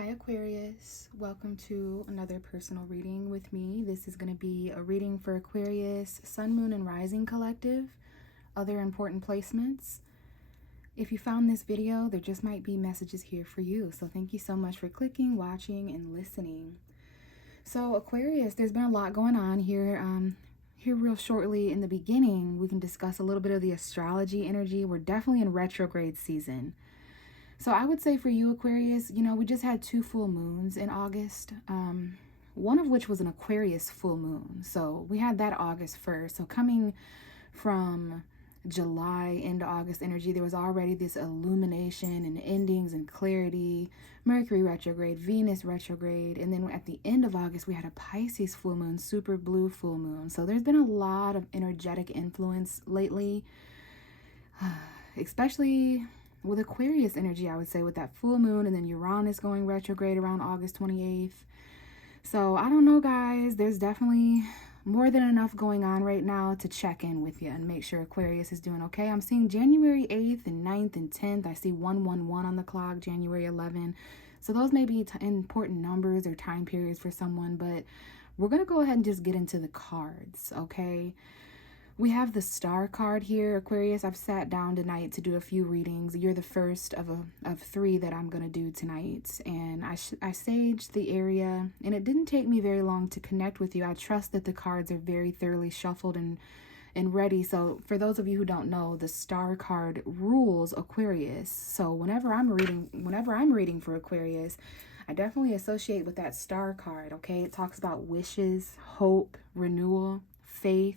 Hi Aquarius, welcome to another personal reading with me. This is going to be a reading for Aquarius, Sun, Moon, and Rising Collective, other important placements. If you found this video, there just might be messages here for you. So thank you so much for clicking, watching, and listening. So Aquarius, there's been a lot going on here. Here real shortly in the beginning, we can discuss a little bit of the astrology energy. We're definitely in retrograde season. So I would say for you, Aquarius, we just had 2 full moons in August, one of which was an Aquarius full moon. So we had that August 1st. So coming from July into August energy, there was already this illumination and endings and clarity, Mercury retrograde, Venus retrograde. And then at the end of August, we had a Pisces full moon, super blue full moon. So there's been a lot of energetic influence lately, especially with Aquarius energy, I would say, with that full moon and then Uranus going retrograde around August 28th. So I don't know, guys. There's definitely more than enough going on right now to check in with you and make sure Aquarius is doing okay. I'm seeing January 8th and 9th and 10th. I see 111 on the clock, January 11. So those may be important numbers or time periods for someone, but we're going to go ahead and just get into the cards, okay? We have the star card here, Aquarius. I've sat down tonight to do a few readings. You're the first of 3 that I'm going to do tonight. And I saged the area, and it didn't take me very long to connect with you. I trust that the cards are very thoroughly shuffled and ready. So for those of you who don't know, the star card rules Aquarius. So whenever I'm reading for Aquarius, I definitely associate with that star card, okay? It talks about wishes, hope, renewal, faith,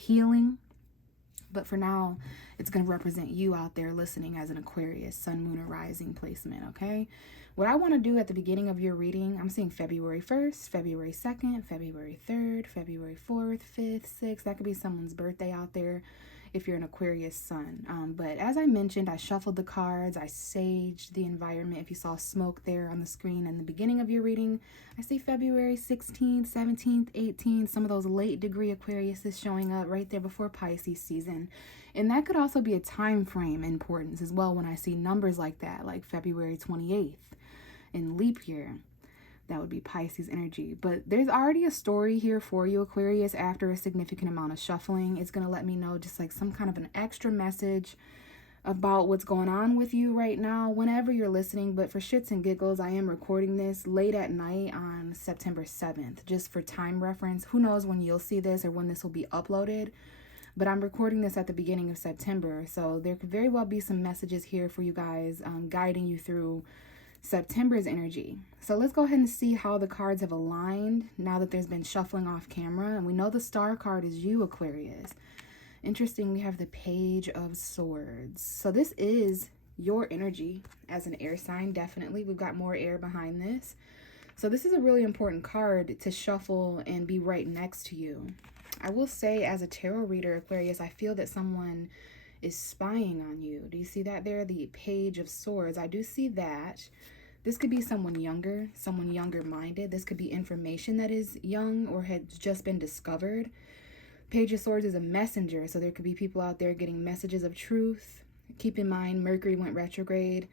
healing. But for now, it's going to represent you out there listening as an Aquarius, Sun, Moon, or Rising placement, okay? What I want to do at the beginning of your reading, I'm seeing February 1st, February 2nd, February 3rd, February 4th, 5th, 6th. That could be someone's birthday out there if you're an Aquarius sun. But as I mentioned, I shuffled the cards. I saged the environment. If you saw smoke there on the screen in the beginning of your reading, I see February 16th, 17th, 18th. Some of those late degree Aquarius is showing up right there before Pisces season. And that could also be a time frame importance as well when I see numbers like that, like February 28th in leap year. That would be Pisces energy. But there's already a story here for you, Aquarius, after a significant amount of shuffling. It's going to let me know just like some kind of an extra message about what's going on with you right now whenever you're listening. But for shits and giggles, I am recording this late at night on September 7th, just for time reference. Who knows when you'll see this or when this will be uploaded. But I'm recording this at the beginning of September. So there could very well be some messages here for you guys guiding you through September's energy. So let's go ahead and see how the cards have aligned now that there's been shuffling off camera. And we know the star card is you, Aquarius. Interesting, we have the Page of Swords. So this is your energy as an air sign, definitely. We've got more air behind this. So this is a really important card to shuffle and be right next to you. I will say, as a tarot reader, Aquarius, I feel that someone is spying on you. Do you see that there? The Page of Swords. I do see that. This could be someone younger minded. This could be information that is young or had just been discovered. Page of Swords is a messenger, so there could be people out there getting messages of truth. Keep in mind, Mercury went retrograde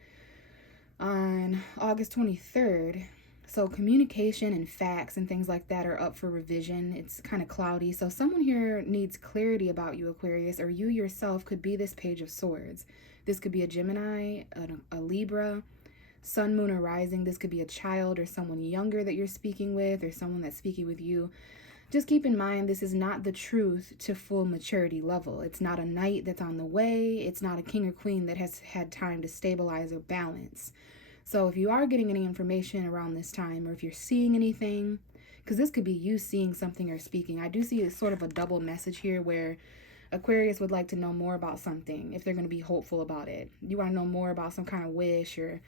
on August 23rd. So communication and facts and things like that are up for revision. It's kind of cloudy. So someone here needs clarity about you, Aquarius, or you yourself could be this Page of Swords. This could be a Gemini, a Libra, Sun, Moon, or Rising. This could be a child or someone younger that you're speaking with or someone that's speaking with you. Just keep in mind, this is not the truth to full maturity level. It's not a knight that's on the way. It's not a king or queen that has had time to stabilize or balance. So if you are getting any information around this time, or if you're seeing anything, because this could be you seeing something or speaking, I do see sort of a double message here where Aquarius would like to know more about something if they're going to be hopeful about it. You want to know more about some kind of wish or,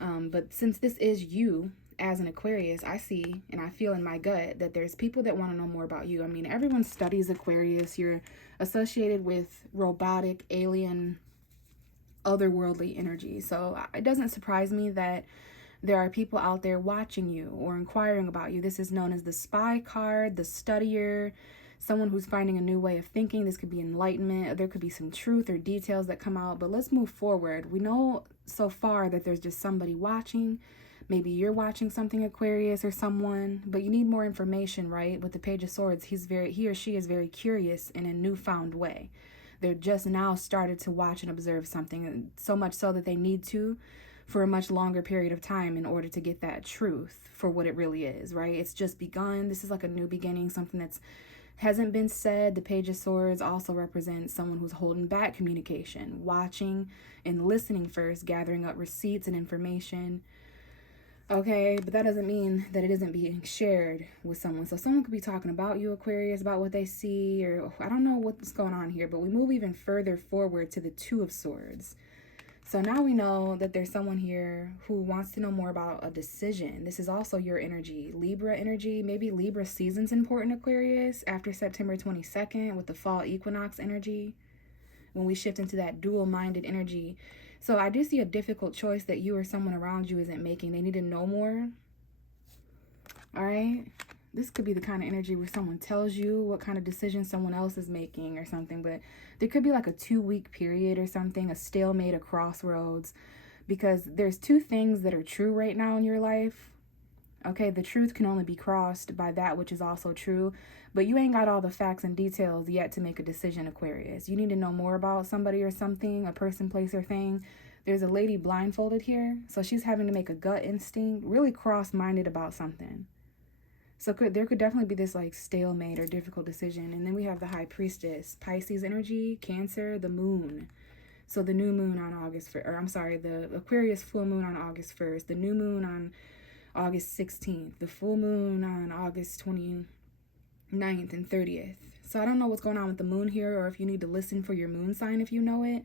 but since this is you as an Aquarius, I see and I feel in my gut that there's people that want to know more about you. I mean, everyone studies Aquarius. You're associated with robotic, alien, otherworldly energy. So it doesn't surprise me that there are people out there watching you or inquiring about you. This is known as the spy card, the studier, someone who's finding a new way of thinking. This could be enlightenment. There could be some truth or details that come out. But let's move forward. We know so far that there's just somebody watching. Maybe you're watching something, Aquarius, or someone, but you need more information, right? With the Page of Swords, he or she is very curious in a newfound way. They're just now started to watch and observe something, so much so that they need to for a much longer period of time in order to get that truth for what it really is, right? It's just begun. This is like a new beginning, something that's hasn't been said. The Page of Swords also represents someone who's holding back communication, watching and listening first, gathering up receipts and information. Okay, but that doesn't mean that it isn't being shared with someone. So someone could be talking about you, Aquarius, about what they see, or I don't know what's going on here, but we move even further forward to the Two of Swords. So now we know that there's someone here who wants to know more about a decision. This is also your energy, Libra energy. Maybe Libra season's important, Aquarius, after September 22nd with the fall equinox energy, when we shift into that dual-minded energy. So I do see a difficult choice that you or someone around you isn't making. They need to know more. All right. This could be the kind of energy where someone tells you what kind of decision someone else is making or something, but there could be like a 2-week period or something, a stalemate, a crossroads, because there's two things that are true right now in your life. Okay, the truth can only be crossed by that which is also true, but you ain't got all the facts and details yet to make a decision, Aquarius. You need to know more about somebody or something, a person, place, or thing. There's a lady blindfolded here, so she's having to make a gut instinct, really cross-minded about something. So there could definitely be this like stalemate or difficult decision. And then we have the High Priestess, Pisces energy, Cancer, the moon. So the new moon on August 1st, or I'm sorry, the Aquarius full moon on August 1st, the new moon on August 16th, the full moon on August 29th and 30th. So I don't know what's going on with the moon here, or if you need to listen for your moon sign if you know it.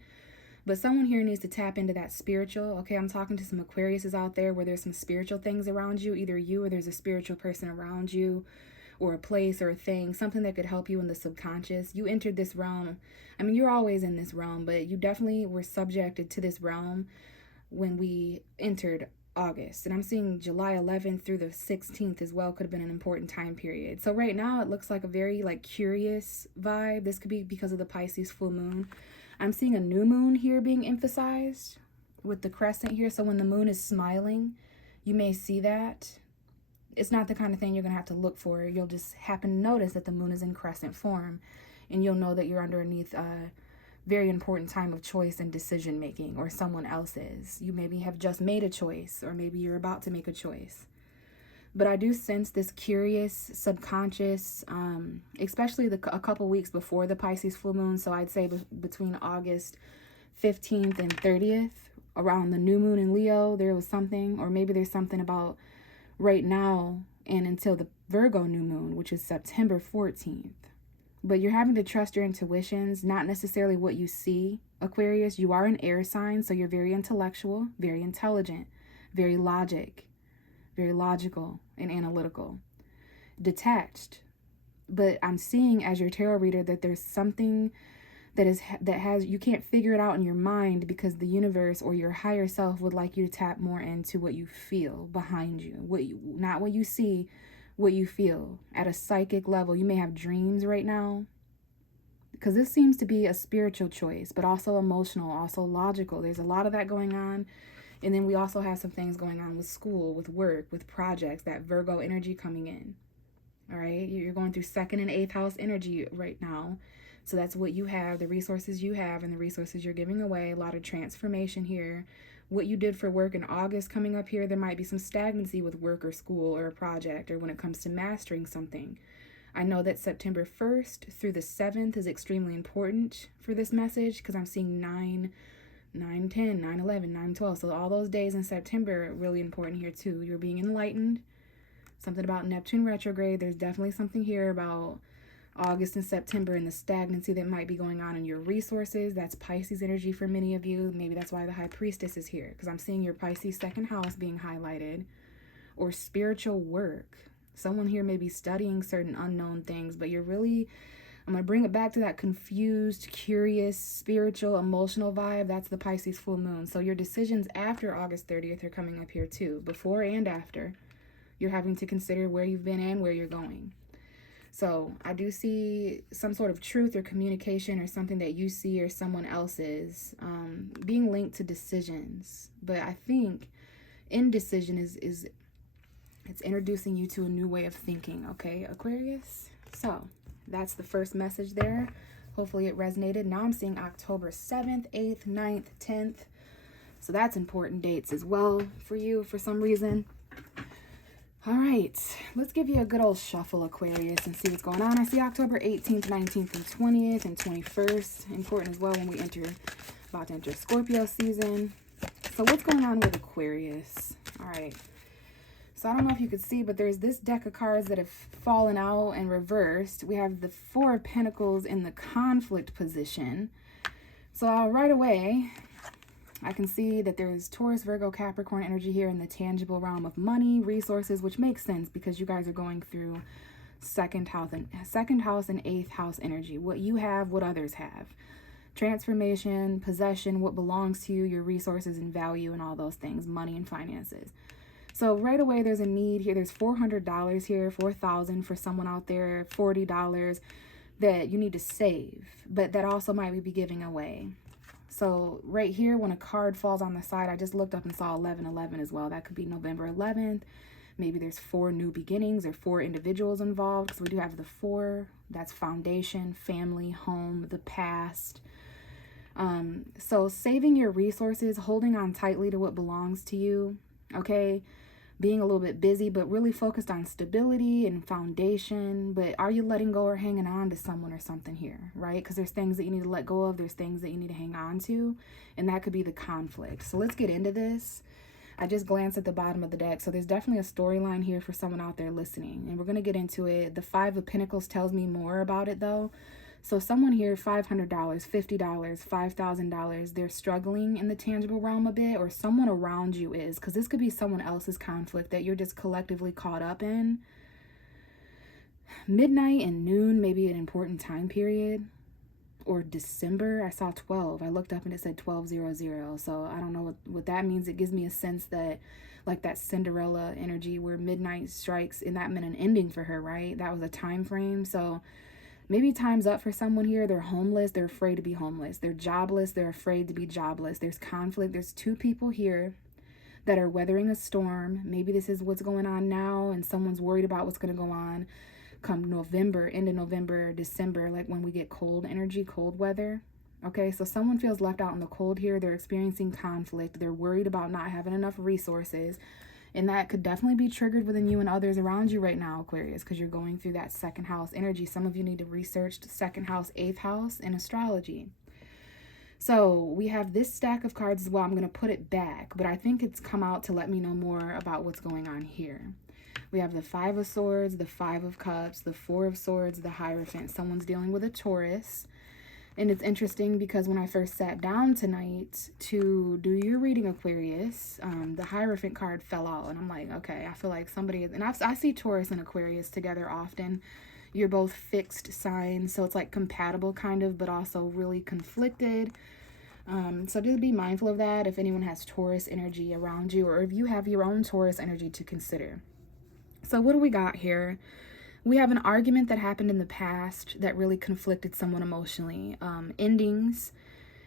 But someone here needs to tap into that spiritual. Okay, I'm talking to some Aquariuses out there where there's some spiritual things around you, either you or there's a spiritual person around you, or a place or a thing, something that could help you in the subconscious. You entered this realm. I mean, you're always in this realm, but you definitely were subjected to this realm when we entered August. And I'm seeing July 11th through the 16th as well could have been an important time period. So right now it looks like a very like curious vibe. This could be because of the Pisces full moon. I'm seeing a new moon here being emphasized with the crescent here. So when the moon is smiling, you may see that. It's not the kind of thing you're going to have to look for. You'll just happen to notice that the moon is in crescent form, and you'll know that you're underneath a very important time of choice and decision making, or someone else's. You maybe have just made a choice, or maybe you're about to make a choice. But I do sense this curious subconscious, especially a couple weeks before the Pisces full moon. So I'd say between August 15th and 30th, around the new moon in Leo, there was something, or maybe there's something about right now and until the Virgo new moon, which is September 14th. But you're having to trust your intuitions, not necessarily what you see, Aquarius. You are an air sign, so you're very intellectual, very intelligent, very logical and analytical, detached. But I'm seeing as your tarot reader that there's something that has you can't figure it out in your mind, because the universe or your higher self would like you to tap more into what you feel behind you, not what you see, what you feel at a psychic level. You may have dreams right now, because this seems to be a spiritual choice, but also emotional, also logical. There's a lot of that going on. And then we also have some things going on with school, with work, with projects, that Virgo energy coming in. All right, you're going through 2nd and 8th house energy right now. So that's what you have, the resources you have and the resources you're giving away. A lot of transformation here. What you did for work in August coming up here, there might be some stagnancy with work or school or a project, or when it comes to mastering something. I know that September 1st through the 7th is extremely important for this message, because I'm seeing 9, 10, 9, 11, 9, 12. So all those days in September are really important here too. You're being enlightened. Something about Neptune retrograde. There's definitely something here about August and September and the stagnancy that might be going on in your resources. That's Pisces energy for many of you. Maybe that's why the High Priestess is here, because I'm seeing your Pisces 2nd house being highlighted. Or spiritual work. Someone here may be studying certain unknown things, but you're really, I'm going to bring it back to that confused, curious, spiritual, emotional vibe. That's the Pisces full moon. So your decisions after August 30th are coming up here too. Before and after, you're having to consider where you've been and where you're going. So I do see some sort of truth or communication or something that you see or someone else's being linked to decisions. But I think indecision is it's introducing you to a new way of thinking, okay, Aquarius? So that's the first message there. Hopefully it resonated. Now I'm seeing October 7th, 8th, 9th, 10th. So that's important dates as well for you for some reason. All right, let's give you a good old shuffle, Aquarius, and see what's going on. I see October 18th, 19th, and 20th, and 21st. Important as well when we about to enter Scorpio season. So what's going on with Aquarius? All right. So I don't know if you could see, but there's this deck of cards that have fallen out and reversed. We have the Four of Pentacles in the conflict position. So right away, I can see that there's Taurus, Virgo, Capricorn energy here in the tangible realm of money, resources, which makes sense because you guys are going through second house and eighth house energy. What you have, what others have. Transformation, possession, what belongs to you, your resources and value and all those things, money and finances. So right away, there's a need here. There's $400 here, $4,000 for someone out there, $40 that you need to save, but that also might be giving away. So right here, when a card falls on the side, I just looked up and saw 1111 as well. That could be November 11th. Maybe there's 4 new beginnings or 4 individuals involved, because we do have the 4. That's foundation, family, home, the past. So saving your resources, holding on tightly to what belongs to you, okay? Being a little bit busy, but really focused on stability and foundation. But are you letting go or hanging on to someone or something here, right? Because there's things that you need to let go of. There's things that you need to hang on to. And that could be the conflict. So let's get into this. I just glanced at the bottom of the deck. So there's definitely a storyline here for someone out there listening. And we're going to get into it. The Five of Pentacles tells me more about it, though. So someone here, $500, $50, $5,000, they're struggling in the tangible realm a bit, or someone around you is, because this could be someone else's conflict that you're just collectively caught up in. Midnight and noon may be an important time period, or December. I saw 12. I looked up and it said 1200. So I don't know what that means. It gives me a sense that, like that Cinderella energy where midnight strikes, and that meant an ending for her, right? That was a time frame. So maybe time's up for someone here. They're homeless. They're afraid to be homeless. They're jobless. They're afraid to be jobless. There's conflict. There's 2 people here that are weathering a storm. Maybe this is what's going on now, and someone's worried about what's going to go on come November, into November, December, like when we get cold energy, cold weather. Okay, so someone feels left out in the cold here. They're experiencing conflict. They're worried about not having enough resources. And that could definitely be triggered within you and others around you right now, Aquarius, because you're going through that second house energy. Some of you need to research second house, 8th house in astrology. So we have this stack of cards as well. I'm going to put it back, but I think it's come out to let me know more about what's going on here. We have the 5 of Swords, the 5 of Cups, the 4 of Swords, the Hierophant. Someone's dealing with a Taurus. And it's interesting because when I first sat down tonight to do your reading, Aquarius, the Hierophant card fell out. And I'm like, okay, I feel like somebody is, and I see Taurus and Aquarius together often. You're both fixed signs, so it's like compatible kind of, but also really conflicted. So just be mindful of that if anyone has Taurus energy around you, or if you have your own Taurus energy to consider. So what do we got here? We have an argument that happened in the past that really conflicted someone emotionally. Endings.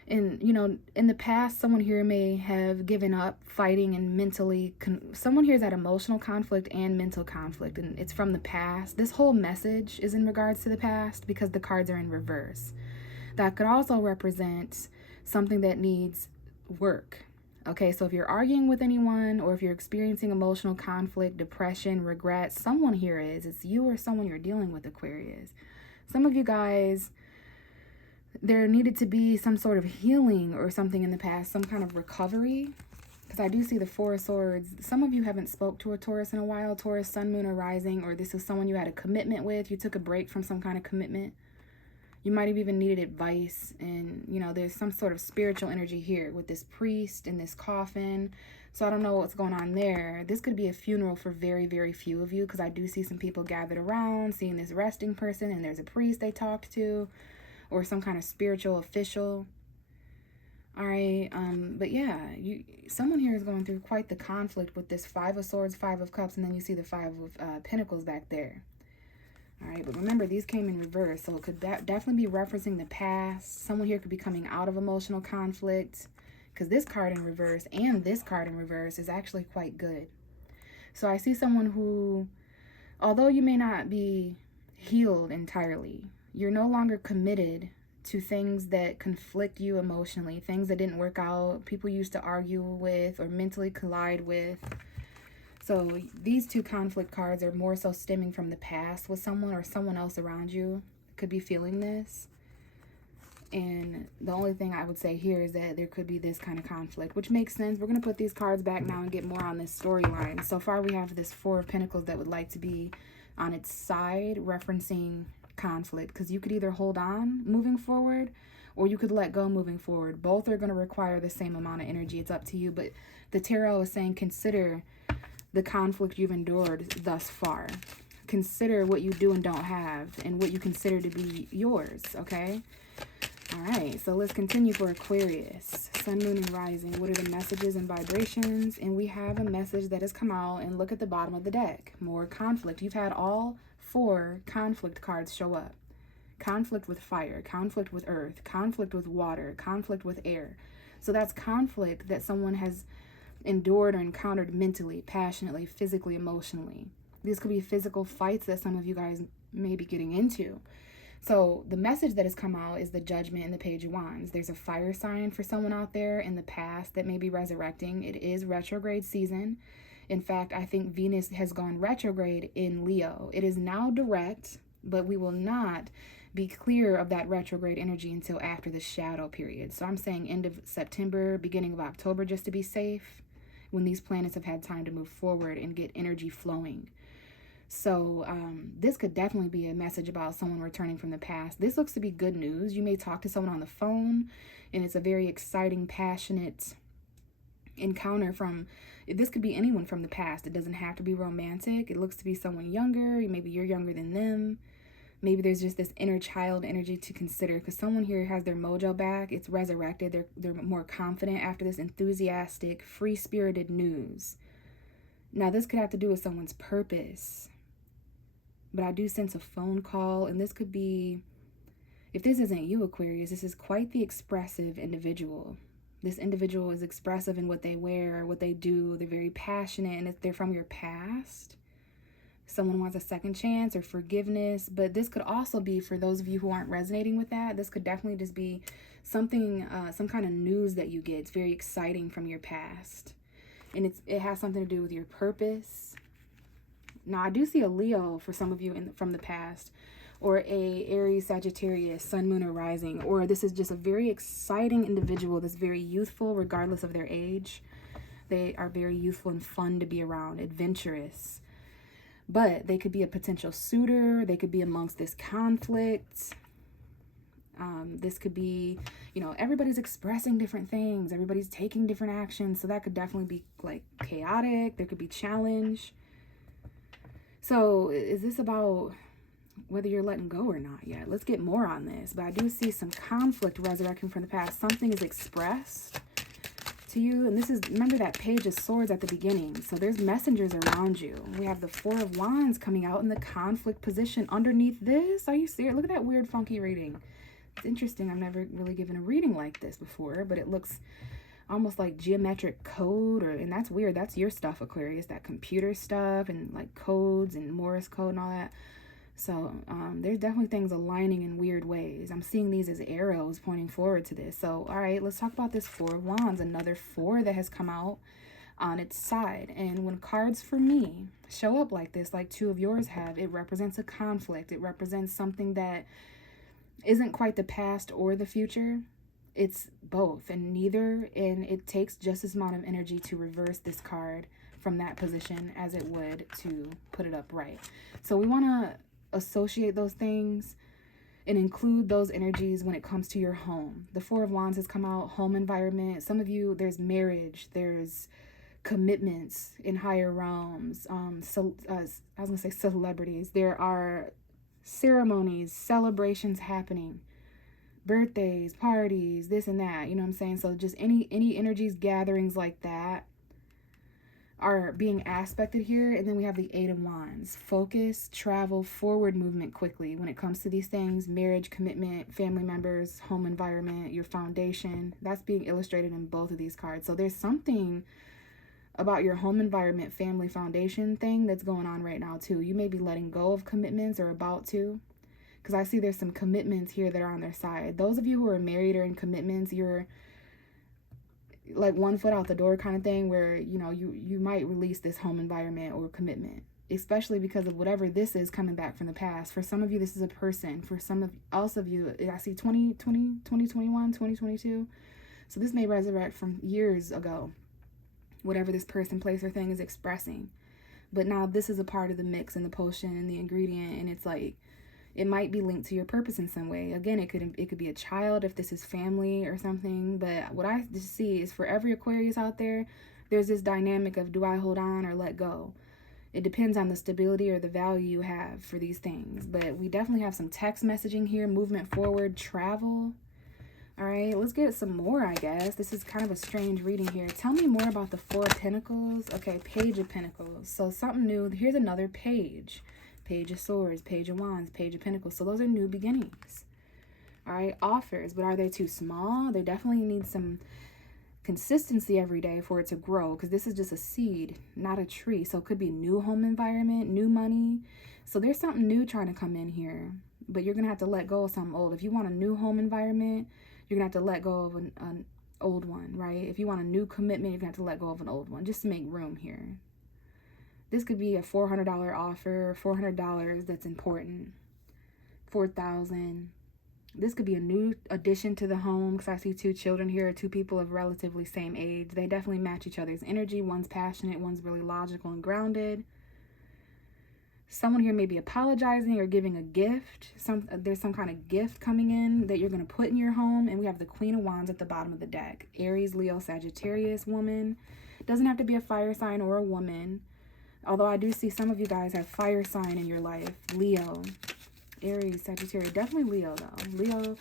And, you know, in the past, someone here may have given up fighting and mentally... someone here is at emotional conflict and mental conflict, and it's from the past. This whole message is in regards to the past because the cards are in reverse. That could also represent something that needs work. Okay, so if you're arguing with anyone, or if you're experiencing emotional conflict, depression, regret, someone here is. It's you or someone you're dealing with, Aquarius. Some of you guys, there needed to be some sort of healing or something in the past, some kind of recovery. Because I do see the 4 of Swords. Some of you haven't spoke to a Taurus in a while, Taurus, Sun, Moon, or Rising, or this is someone you had a commitment with. You took a break from some kind of commitment. You might have even needed advice, and, you know, there's some sort of spiritual energy here with this priest and this coffin. So I don't know what's going on there. This could be a funeral for very, very few of you, because I do see some people gathered around, seeing this resting person, and there's a priest they talked to, or some kind of spiritual official. All right, but yeah, someone here is going through quite the conflict with this 5 of Swords, 5 of Cups, and then you see the 5 of Pentacles back there. All right, but remember, these came in reverse, so it could definitely be referencing the past. Someone here could be coming out of emotional conflict, because this card in reverse and this card in reverse is actually quite good. So I see someone who, although you may not be healed entirely, you're no longer committed to things that conflict you emotionally, things that didn't work out, people you used to argue with or mentally collide with. So these two conflict cards are more so stemming from the past with someone, or someone else around you could be feeling this. And the only thing I would say here is that there could be this kind of conflict, which makes sense. We're going to put these cards back now and get more on this storyline. So far we have this Four of Pentacles that would like to be on its side, referencing conflict, because you could either hold on moving forward or you could let go moving forward. Both are going to require the same amount of energy. It's up to you. But the tarot is saying consider the conflict you've endured thus far. Consider what you do and don't have and what you consider to be yours, okay? All right, so let's continue for Aquarius. Sun, Moon, and Rising. What are the messages and vibrations? And we have a message that has come out, and look at the bottom of the deck. More conflict. You've had all 4 conflict cards show up. Conflict with fire, conflict with earth, conflict with water, conflict with air. So that's conflict that someone has endured or encountered mentally, passionately, physically, emotionally. These could be physical fights that some of you guys may be getting into. So the message that has come out is the Judgment and the Page of Wands. There's a fire sign for someone out there in the past that may be resurrecting. It is retrograde season. In fact, I think Venus has gone retrograde in Leo. It is now direct, but we will not be clear of that retrograde energy until after the shadow period. So I'm saying end of September, beginning of October, just to be safe, when these planets have had time to move forward and get energy flowing. So this could definitely be a message about someone returning from the past. This looks to be good news. You may talk to someone on the phone, and it's a very exciting, passionate encounter from, this could be anyone from the past. It doesn't have to be romantic. It looks to be someone younger. Maybe you're younger than them. Maybe there's just this inner child energy to consider, because someone here has their mojo back. It's resurrected. They're more confident after this enthusiastic, free-spirited news. Now, this could have to do with someone's purpose. But I do sense a phone call, and this could be, if this isn't you, Aquarius, this is quite the expressive individual. This individual is expressive in what they wear, what they do. They're very passionate, and if they're from your past, someone wants a second chance or forgiveness. But this could also be, for those of you who aren't resonating with that, this could definitely just be something, some kind of news that you get. It's very exciting from your past, and it has something to do with your purpose. Now, I do see a Leo for some of you from the past, or a Aries, Sagittarius, Sun, Moon, or Rising, or this is just a very exciting individual that's very youthful regardless of their age. They are very youthful and fun to be around, adventurous. But they could be a potential suitor. They could be amongst this conflict. This could be, everybody's expressing different things. Everybody's taking different actions. So that could definitely be like chaotic. There could be challenge. So is this about whether you're letting go or not yet? Let's get more on this. But I do see some conflict resurrecting from the past. Something is expressed to you. And this is, remember that Page of Swords at the beginning. So there's messengers around you. We have the Four of Wands coming out in the conflict position underneath this. Are you serious? Look at that weird, funky reading. It's interesting. I've never really given a reading like this before, but it looks almost like geometric code, and that's weird. That's your stuff, Aquarius, that computer stuff and like codes and Morse code and all that. So there's definitely things aligning in weird ways. I'm seeing these as arrows pointing forward to this. So all right, let's talk about this Four of Wands, another 4 that has come out on its side. And when cards for me show up like this, like 2 of yours have, it represents a conflict. It represents something that isn't quite the past or the future. It's both and neither, and it takes just as amount of energy to reverse this card from that position as it would to put it up right. So we want to associate those things and include those energies when it comes to your home. The Four of Wands has come out, home environment. Some of you, there's marriage, there's commitments in higher realms. I was gonna say celebrities. There are ceremonies, celebrations happening. Birthdays, parties, this and that, you know what I'm saying? So just any energies, gatherings like that. are being aspected here. And then we have the Eight of Wands. Focus, travel, forward movement quickly when it comes to these things. Marriage, commitment, family members, home environment, your foundation. That's being illustrated in both of these cards. So there's something about your home environment, family, foundation thing that's going on right now too. You may be letting go of commitments or about to. Because I see there's some commitments here that are on their side. Those of you who are married or in commitments, you're like one foot out the door kind of thing, where you might release this home environment or commitment, especially because of whatever this is coming back from the past. For some of you, this is a person. For some of you, I see 2021, 2022. So this may resurrect from years ago, whatever this person, place, or thing is expressing. But now this is a part of the mix and the potion and the ingredient, and it's like, it might be linked to your purpose in some way. Again, it could be a child if this is family or something. But what I just see is, for every Aquarius out there, there's this dynamic of, do I hold on or let go? It depends on the stability or the value you have for these things. But we definitely have some text messaging here, movement forward, travel. All right, let's get some more, I guess. This is kind of a strange reading here. Tell me more about the Four of Pentacles. Okay, Page of Pentacles. So something new. Here's another page. Page of Swords, Page of Wands, Page of Pentacles. So those are new beginnings. All right, offers. But are they too small? They definitely need some consistency every day for it to grow, because this is just a seed, not a tree. So it could be new home environment, new money. So there's something new trying to come in here. But you're going to have to let go of something old. If you want a new home environment, you're going to have to let go of an old one, right? If you want a new commitment, you're going to have to let go of an old one, just to make room here. This could be a $400 offer, $400 that's important, $4,000. This could be a new addition to the home, because I see two children here, two people of relatively same age. They definitely match each other's energy. One's passionate, one's really logical and grounded. Someone here may be apologizing or giving a gift. There's some kind of gift coming in that you're going to put in your home. And we have the Queen of Wands at the bottom of the deck. Aries, Leo, Sagittarius woman. Doesn't have to be a fire sign or a woman. Although I do see some of you guys have fire sign in your life. Leo, Aries, Sagittarius. Definitely Leo, though. Leo.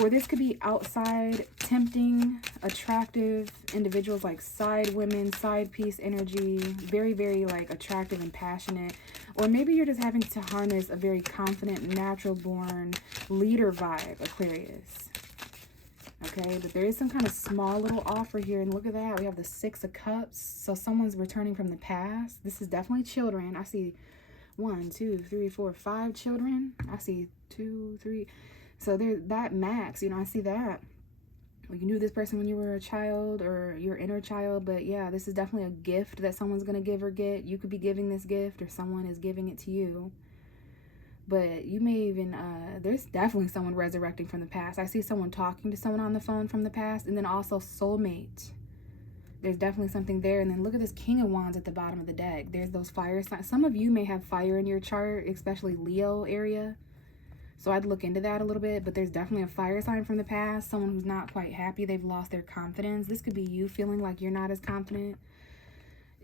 Or this could be outside, tempting, attractive individuals, like side women, side piece energy. Very, very like attractive and passionate. Or maybe you're just having to harness a very confident, natural born leader vibe, Aquarius. Okay, but there is some kind of small little offer here. And look at that. We have the Six of Cups. So someone's returning from the past. This is definitely children. I see 1, 2, 3, 4, 5 children. I see 2, 3. So there's that max. I see that. You knew this person when you were a child or your inner child. But yeah, this is definitely a gift that someone's going to give or get. You could be giving this gift, or someone is giving it to you. But you may even, there's definitely someone resurrecting from the past. I see someone talking to someone on the phone from the past. And then also soulmate. There's definitely something there. And then look at this King of Wands at the bottom of the deck. There's those fire signs. Some of you may have fire in your chart, especially Leo area. So I'd look into that a little bit. But there's definitely a fire sign from the past. Someone who's not quite happy. They've lost their confidence. This could be you feeling like you're not as confident.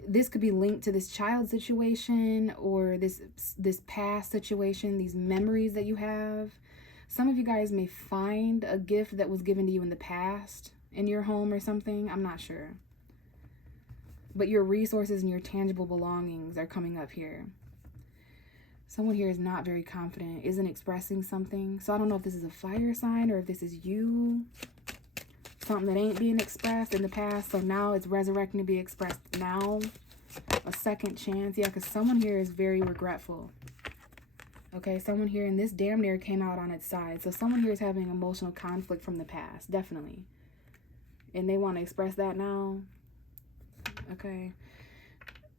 This could be linked to this child situation, or this past situation, these memories that you have. Some of you guys may find a gift that was given to you in the past in your home or something. I'm not sure. But your resources and your tangible belongings are coming up here. Someone here is not very confident, isn't expressing something. So I don't know if this is a fire sign or if this is you. Something that ain't being expressed in the past, so now it's resurrecting to be expressed now. A second chance. Yeah, because someone here is very regretful. Okay, someone here, and this damn near came out on its side. So someone here is having emotional conflict from the past, definitely. And they want to express that now. Okay.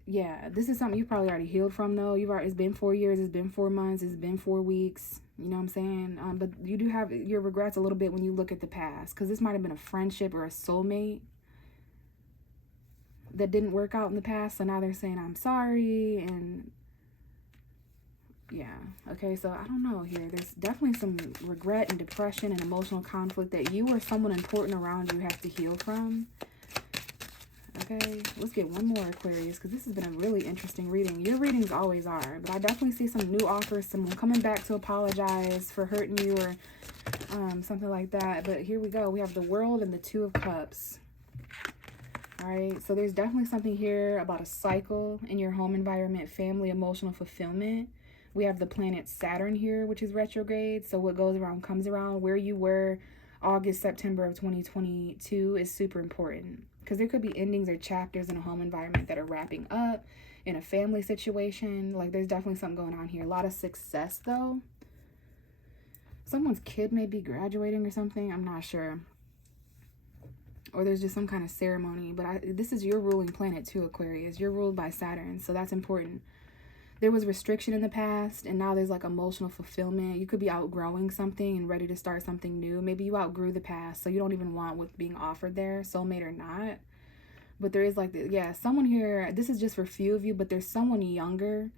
Yeah, this is something you probably already healed from, though. It's been 4 years, it's been 4 months, it's been 4 weeks. You know what I'm saying? But you do have your regrets a little bit when you look at the past, because this might have been a friendship or a soulmate that didn't work out in the past. So now they're saying, I'm sorry. And yeah, okay, so I don't know here. There's definitely some regret and depression and emotional conflict that you or someone important around you have to heal from. Okay, let's get one more, Aquarius, because this has been a really interesting reading. Your readings always are, but I definitely see some new offers, someone coming back to apologize for hurting you or something like that. But here we go. We have the World and the Two of Cups. All right, so there's definitely something here about a cycle in your home environment, family, emotional fulfillment. We have the planet Saturn here, which is retrograde. So what goes around comes around. Where you were August, September of 2022 is super important because there could be endings or chapters in a home environment that are wrapping up in a family situation. Like there's definitely something going on here. A lot of success though. Someone's kid may be graduating or something. I'm not sure. Or there's just some kind of ceremony. But this is your ruling planet too, Aquarius. You're ruled by Saturn, so that's important. There was restriction in the past, and now there's like emotional fulfillment. You could be outgrowing something and ready to start something new. Maybe you outgrew the past, so you don't even want what's being offered there, soulmate or not. But there is like, someone here, this is just for a few of you, but there's someone younger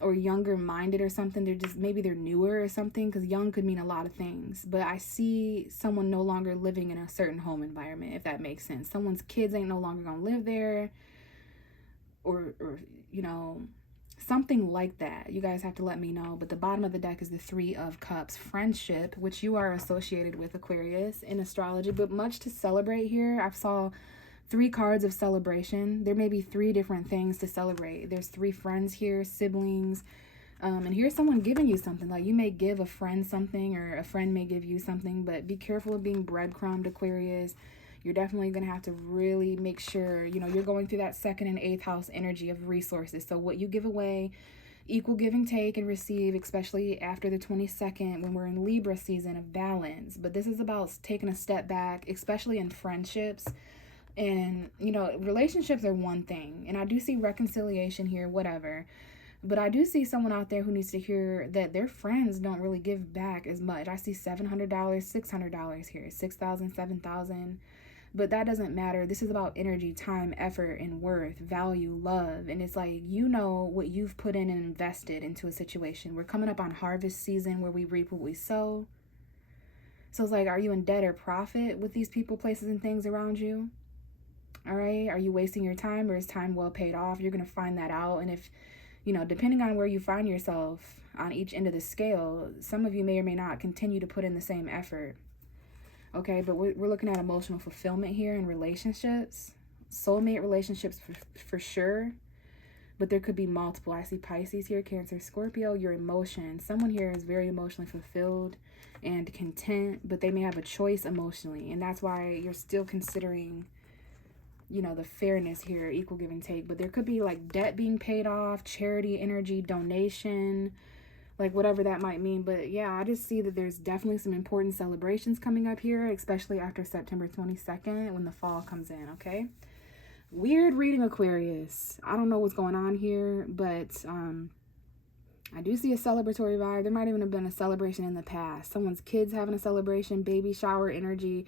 or younger minded or something. They're just, maybe they're newer or something, because young could mean a lot of things. But I see someone no longer living in a certain home environment, if that makes sense. Someone's kids ain't no longer gonna live there, or you know, something like that. You guys have to let me know. But the bottom of the deck is the Three of Cups, friendship, which you are associated with, Aquarius, in astrology. But much to celebrate here. I saw 3 cards of celebration. There may be 3 different things to celebrate. There's 3 friends here, siblings, and here's someone giving you something. Like you may give a friend something, or a friend may give you something, but be careful of being breadcrumbed, Aquarius. You're definitely going to have to really make sure, you know, you're going through that 2nd and 8th house energy of resources. So what you give away, equal give and take and receive, especially after the 22nd when we're in Libra season of balance. But this is about taking a step back, especially in friendships. And, you know, relationships are one thing. And I do see reconciliation here, whatever. But I do see someone out there who needs to hear that their friends don't really give back as much. I see $700, $600 here, $6,000, $7,000. But that doesn't matter. This is about energy, time, effort, and worth, value, love. And it's like, you know what you've put in and invested into a situation. We're coming up on harvest season where we reap what we sow. So it's like, are you in debt or profit with these people, places, and things around you? All right. Are you wasting your time, or is time well paid off? You're going to find that out. And if, you know, depending on where you find yourself on each end of the scale, some of you may or may not continue to put in the same effort. Okay, but we're looking at emotional fulfillment here in relationships. Soulmate relationships for sure. But there could be multiple. I see Pisces here, Cancer, Scorpio, your emotions. Someone here is very emotionally fulfilled and content, but they may have a choice emotionally. And that's why you're still considering, you know, the fairness here, equal give and take. But there could be like debt being paid off, charity energy, donation, like whatever that might mean. But yeah, I just see that there's definitely some important celebrations coming up here, especially after September 22nd when the fall comes in, okay? Weird reading, Aquarius. I don't know what's going on here, but I do see a celebratory vibe. There might even have been a celebration in the past. Someone's kids having a celebration, baby shower energy.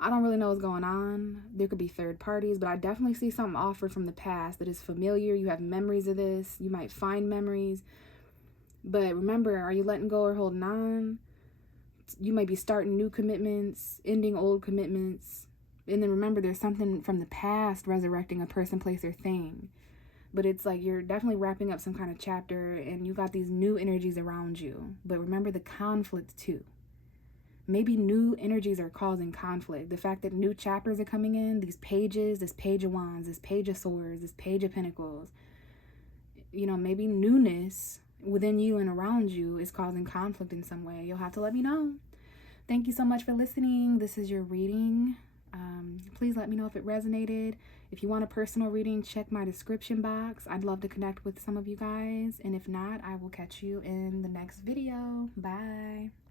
I don't really know what's going on. There could be third parties, but I definitely see something offered from the past that is familiar. You have memories of this. You might find memories. But remember, are you letting go or holding on? You might be starting new commitments, ending old commitments. And then remember, there's something from the past resurrecting a person, place, or thing. But it's like you're definitely wrapping up some kind of chapter, and you got these new energies around you. But remember the conflict too. Maybe new energies are causing conflict. The fact that new chapters are coming in, these pages, this page of wands, this page of swords, this page of pentacles. You know, maybe newness within you and around you is causing conflict in some way. You'll have to let me know. Thank you so much for listening. This is your reading. Please let me know if it resonated. If you want a personal reading, check my description box. I'd love to connect with some of you guys. And if not, I will catch you in the next video. Bye.